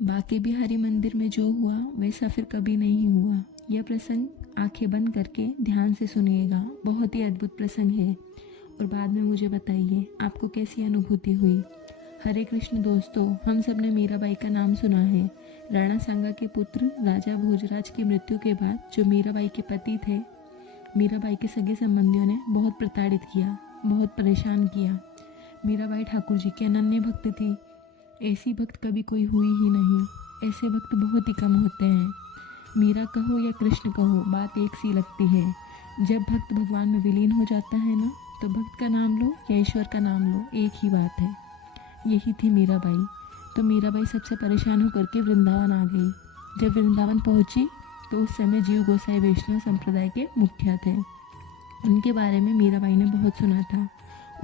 बांके बिहारी मंदिर में जो हुआ वैसा फिर कभी नहीं हुआ। यह प्रसंग आंखें बंद करके ध्यान से सुनिएगा, बहुत ही अद्भुत प्रसंग है और बाद में मुझे बताइए आपको कैसी अनुभूति हुई। हरे कृष्ण दोस्तों, हम सब ने मीराबाई का नाम सुना है। राणा सांगा के पुत्र राजा भोजराज की मृत्यु के बाद जो मीराबाई के पति थे, मीराबाई के सगे संबंधियों ने बहुत प्रताड़ित किया, बहुत परेशान किया। मीराबाई ठाकुर जी की अनन्य भक्त थी। ऐसी भक्त कभी कोई हुई ही नहीं। ऐसे भक्त बहुत ही कम होते हैं। मीरा कहो या कृष्ण कहो, बात एक सी लगती है। जब भक्त भगवान में विलीन हो जाता है ना, तो भक्त का नाम लो या ईश्वर का नाम लो, एक ही बात है। यही थी मीराबाई। तो मीराबाई सबसे परेशान होकर के वृंदावन आ गई। जब वृंदावन पहुंची तो उस समय जीव गोसाई वैष्णव संप्रदाय के मुखिया थे। उनके बारे में मीराबाई ने बहुत सुना था।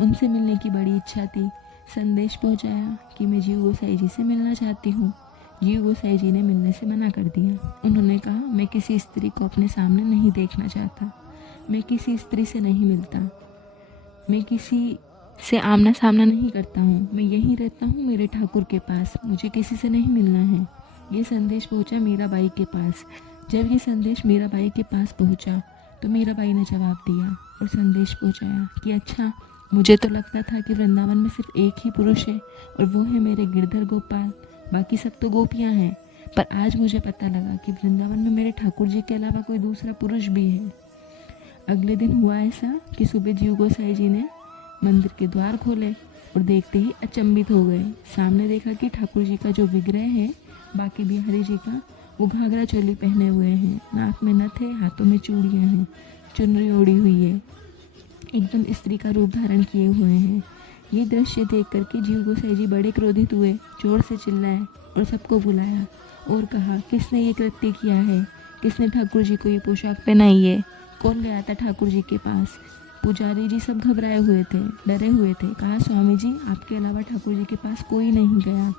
उनसे मिलने की बड़ी इच्छा थी। संदेश पहुंचाया कि मैं जीव गोसाई जी से मिलना चाहती हूँ। जीव गोसाई जी ने मिलने से मना कर दिया। उन्होंने कहा, मैं किसी स्त्री को अपने सामने नहीं देखना चाहता, मैं किसी स्त्री से नहीं मिलता, मैं किसी से आमना सामना नहीं करता हूँ, मैं यहीं रहता हूँ मेरे ठाकुर के पास, मुझे किसी से नहीं मिलना है। ये संदेश पहुँचा मीराबाई के पास। जब ये संदेश मीराबाई के पास पहुँचा तो मीराबाई ने जवाब दिया और संदेश पहुँचाया कि अच्छा, मुझे तो लगता था कि वृंदावन में सिर्फ एक ही पुरुष है और वो है मेरे गिरधर गोपाल, बाकी सब तो गोपियाँ हैं। पर आज मुझे पता लगा कि वृंदावन में मेरे ठाकुर जी के अलावा कोई दूसरा पुरुष भी है। अगले दिन हुआ ऐसा कि सुबह जीव गोसाई जी ने मंदिर के द्वार खोले और देखते ही अचंभित हो गए। सामने देखा कि ठाकुर जी का जो विग्रह है बांके बिहारी जी का, वो घाघरा चोली पहने हुए हैं, नाक में नथ है, हाथों में चूड़ियाँ हैं, चुनरी ओढ़ी हुई है, एकदम स्त्री का रूप धारण किए हुए हैं। ये दृश्य देख करके जीव गोसाई जी बड़े क्रोधित हुए, जोर से चिल्लाए और सबको बुलाया और कहा, किसने ये कृत्य किया है, किसने ठाकुर जी को ये पोशाक पहनाई है, कौन गया था ठाकुर जी के पास। पुजारी जी सब घबराए हुए थे, डरे हुए थे। कहा, स्वामी जी, आपके अलावा ठाकुर जी के पास कोई नहीं गया,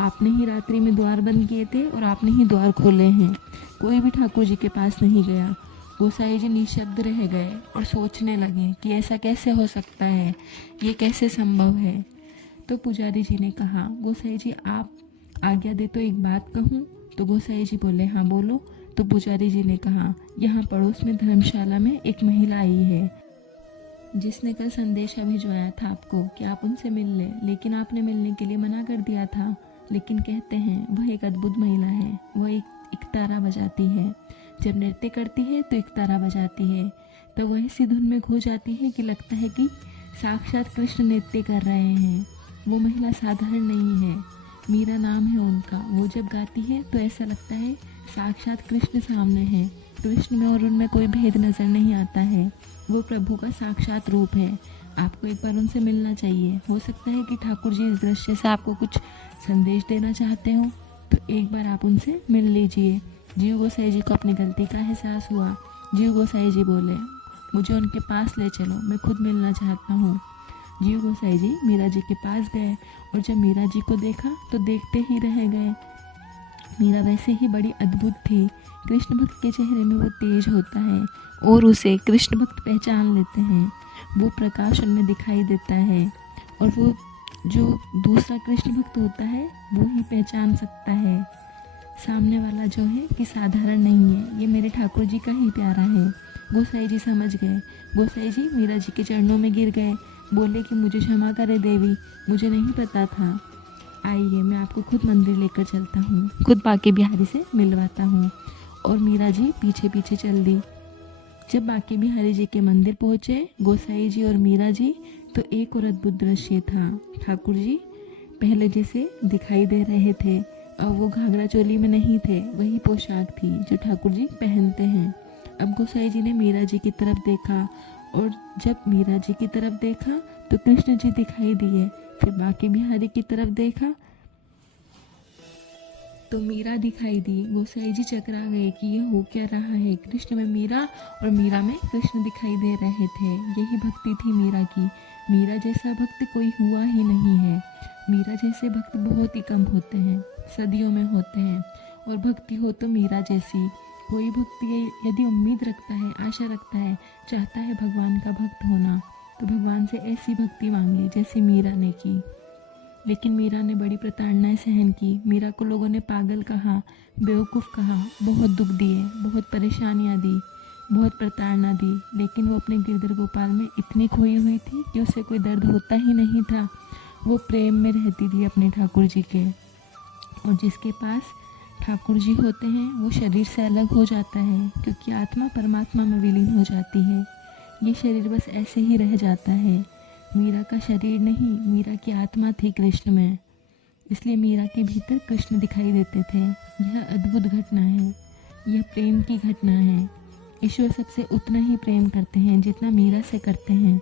आपने ही रात्रि में द्वार बंद किए थे और आपने ही द्वार खोले हैं, कोई भी ठाकुर जी के पास नहीं गया। गोसाई जी निशब्द रह गए और सोचने लगे कि ऐसा कैसे हो सकता है, ये कैसे संभव है। तो पुजारी जी ने कहा, गोसाई जी आप आज्ञा दे तो एक बात कहूँ। तो गोसाई जी बोले, हाँ बोलो। तो पुजारी जी ने कहा, यहाँ पड़ोस में धर्मशाला में एक महिला आई है जिसने कल संदेशा भिजवाया था आपको कि आप उनसे मिल लें, लेकिन आपने मिलने के लिए मना कर दिया था। लेकिन कहते हैं वह एक अद्भुत महिला है। वह एक तारा बजाती है, जब नृत्य करती है तो एक तारा बजाती है, तो वह ऐसी धुन में खो जाती है कि लगता है कि साक्षात कृष्ण नृत्य कर रहे हैं। वो महिला साधारण नहीं है, मीरा नाम है उनका। वो जब गाती है तो ऐसा लगता है साक्षात कृष्ण सामने है। कृष्ण में और उनमें कोई भेद नज़र नहीं आता है। वो प्रभु का साक्षात रूप है। आपको एक बार उनसे मिलना चाहिए। हो सकता है कि ठाकुर जी इस दृश्य से आपको कुछ संदेश देना चाहते हो, तो एक बार आप उनसे मिल लीजिए। जीव गोसाई जी को अपनी गलती का एहसास हुआ। जीव गोसाई जी बोले, मुझे उनके पास ले चलो, मैं खुद मिलना चाहता हूँ। जीव गोसाई जी मीरा जी के पास गए और जब मीरा जी को देखा तो देखते ही रह गए। मीरा वैसे ही बड़ी अद्भुत थी। कृष्ण भक्त के चेहरे में वो तेज होता है और उसे कृष्ण भक्त पहचान लेते हैं। वो प्रकाश उनमें दिखाई देता है और वो जो दूसरा कृष्ण भक्त होता है वो ही पहचान सकता है सामने वाला जो है कि साधारण नहीं है, ये मेरे ठाकुर जी का ही प्यारा है। गोसाई जी समझ गए। गोसाई जी मीरा जी के चरणों में गिर गए, बोले कि मुझे क्षमा करे देवी, मुझे नहीं पता था। आइए मैं आपको खुद मंदिर लेकर चलता हूँ, खुद बांके बिहारी से मिलवाता हूँ। और मीरा जी पीछे पीछे चल दी। जब बांके बिहारी जी के मंदिर पहुँचे गोसाई जी और मीरा जी, तो एक और अद्भुत दृश्य था। ठाकुर जी पहले जैसे दिखाई दे रहे थे, अब वो घाघरा चोली में नहीं थे, वही पोशाक थी जो ठाकुर जी पहनते हैं। अब गोसाई जी ने मीरा जी की तरफ देखा और जब मीरा जी की तरफ देखा तो कृष्ण जी दिखाई दिए। फिर बांके बिहारी की तरफ देखा तो मीरा दिखाई दी। गोसाई जी चकरा गए कि ये हो क्या रहा है। कृष्ण में मीरा और मीरा में कृष्ण दिखाई दे रहे थे। यही भक्ति थी मीरा की। मीरा जैसा भक्त कोई हुआ ही नहीं है। मीरा जैसे भक्त बहुत ही कम होते हैं, सदियों में होते हैं। और भक्ति हो तो मीरा जैसी। कोई भक्ति यदि उम्मीद रखता है, आशा रखता है, चाहता है भगवान का भक्त होना, तो भगवान से ऐसी भक्ति मांगे जैसी मीरा ने की। लेकिन मीरा ने बड़ी प्रताड़नाएं सहन की। मीरा को लोगों ने पागल कहा, बेवकूफ़ कहा, बहुत दुख दिए, बहुत परेशानियां दी, बहुत प्रताड़ना दी, लेकिन वो अपने गिरधर गोपाल में इतनी खोई हुई थी कि उसे कोई दर्द होता ही नहीं था। वो प्रेम में रहती थी अपने ठाकुर जी के, और जिसके पास ठाकुर जी होते हैं वो शरीर से अलग हो जाता है, क्योंकि आत्मा परमात्मा में विलीन हो जाती है। ये शरीर बस ऐसे ही रह जाता है। मीरा का शरीर नहीं, मीरा की आत्मा थी कृष्ण में, इसलिए मीरा के भीतर कृष्ण दिखाई देते थे। यह अद्भुत घटना है, यह प्रेम की घटना है। ईश्वर सबसे उतना ही प्रेम करते हैं जितना मीरा से करते हैं,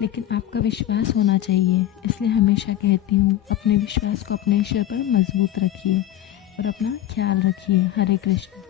लेकिन आपका विश्वास होना चाहिए। इसलिए हमेशा कहती हूँ, अपने विश्वास को अपने ईश्वर पर मजबूत रखिए और अपना ख्याल रखिए। हरे कृष्ण।